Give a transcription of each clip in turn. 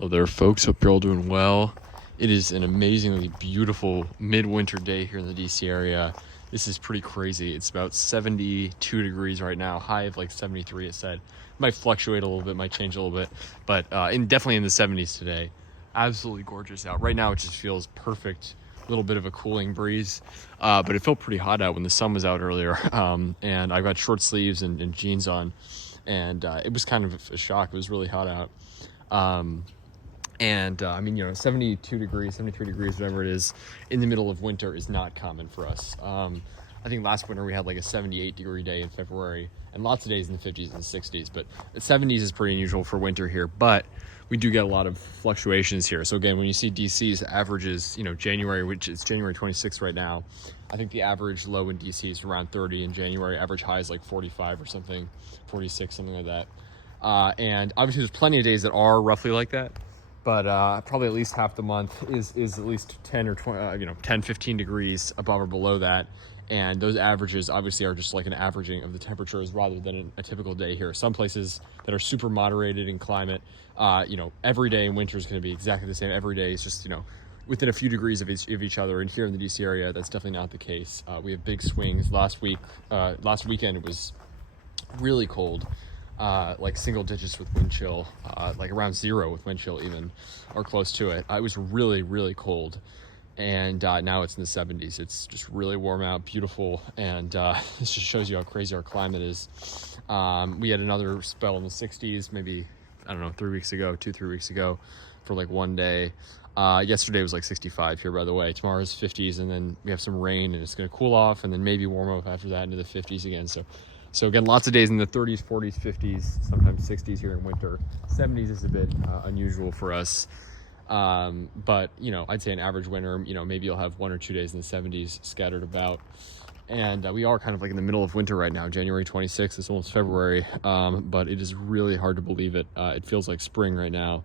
Hello there, folks. Hope you're all doing well. It is an amazingly beautiful midwinter day here in the DC area. This is pretty crazy. It's about 72 degrees right now, high of like 73, it said. Might fluctuate a little bit, might change a little bit, but definitely in the 70s today. Absolutely gorgeous out. Right now, it just feels perfect. A little bit of a cooling breeze, but it felt pretty hot out when the sun was out earlier. And I've got short sleeves and jeans on, and it was kind of a shock. It was really hot out. I mean, 72 degrees, 73 degrees, whatever it is, in the middle of winter is not common for us. I think last winter we had like a 78-degree day in February, and lots of days in the 50s and 60s, but the 70s is pretty unusual for winter here, but we do get a lot of fluctuations here. So again, when you see DC's averages, January, which is January 26th right now, I think the average low in DC is around 30 in January, average high is like 45 or something, 46, something like that. And obviously there's plenty of days that are roughly like that, but probably at least half the month is at least 10 or 20, 10, 15 degrees above or below that. And those averages obviously are just like an averaging of the temperatures rather than a typical day here. Some places that are super moderated in climate, every day in winter is going to be exactly the same. Every day is just, within a few degrees of each other. And here in the DC area, that's definitely not the case. We have big swings. Last weekend, it was really cold. Like single digits with wind chill, like around 0 with wind chill even, or close to it. It was really, really cold. And now it's in the 70s. It's just really warm out, beautiful. And this just shows you how crazy our climate is. We had another spell in the 60s, maybe, 3 weeks ago, 2-3 weeks ago, for like one day. Yesterday was like 65 here, by the way. Tomorrow's 50s, and then we have some rain, and it's going to cool off, and then maybe warm up after that into the 50s again. So again, lots of days in the 30s, 40s, 50s, sometimes 60s here in winter. 70s is a bit unusual for us. But, I'd say an average winter, maybe you'll have 1 or 2 days in the 70s scattered about. And we are kind of like in the middle of winter right now. January 26th, it's almost February, but it is really hard to believe it. It feels like spring right now,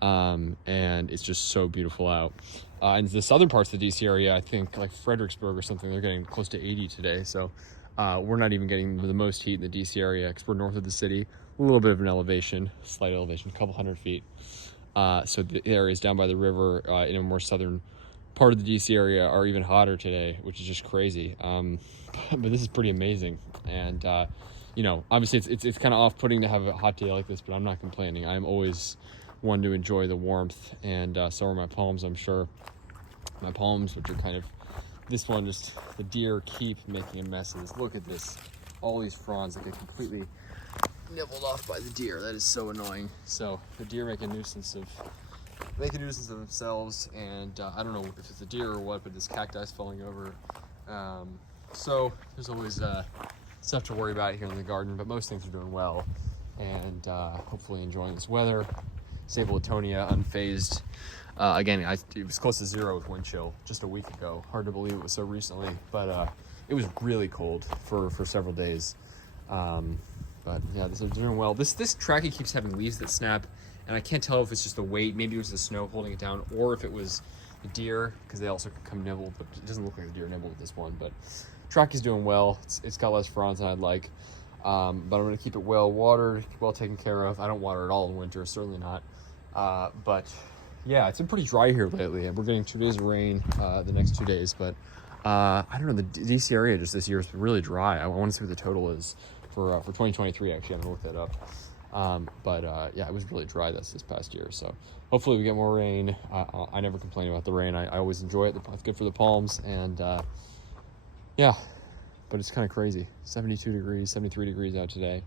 and it's just so beautiful out. And the southern parts of the DC area, I think like Fredericksburg or something, they're getting close to 80 today. So we're not even getting the most heat in the DC area because we're north of the city, a little bit of an elevation, slight elevation, a couple hundred feet. So the areas down by the river in a more southern part of the DC area are even hotter today, which is just crazy. But this is pretty amazing. And, obviously it's kind of off-putting to have a hot day like this, but I'm not complaining. I'm always one to enjoy the warmth, and so are my palms, I'm sure. My palms, which are kind of, this one, just the deer keep making a mess of this. Look at this. All these fronds that get completely nibbled off by the deer. That is so annoying. So the deer make a nuisance of themselves, and I don't know if it's a deer or what, but this cacti is falling over. So there's always stuff to worry about here in the garden, but most things are doing well, and hopefully enjoying this weather. Sable Latonia unfazed. Again, it was close to 0 with wind chill just a week ago. Hard to believe it was so recently, but it was really cold for several days. But yeah, they're doing well. This trachea keeps having leaves that snap, and I can't tell if it's just the weight, maybe it was the snow holding it down, or if it was the deer, because they also come nibble, but it doesn't look like the deer nibbled with this one. But trachea's doing well. It's got less fronds than I'd like, but I'm going to keep it well watered, well taken care of. I don't water at all in winter, certainly not. But yeah, it's been pretty dry here lately, and we're getting 2 days of rain the next 2 days, but I don't know, the DC area just this year has been really dry. I want to see what the total is for 2023. Actually, I'm gonna look that up. Yeah, it was really dry this past year, so hopefully we get more rain. I never complain about the rain. I always enjoy it. It's good for the palms, and yeah, but it's kind of crazy. 72 degrees, 73 degrees out today.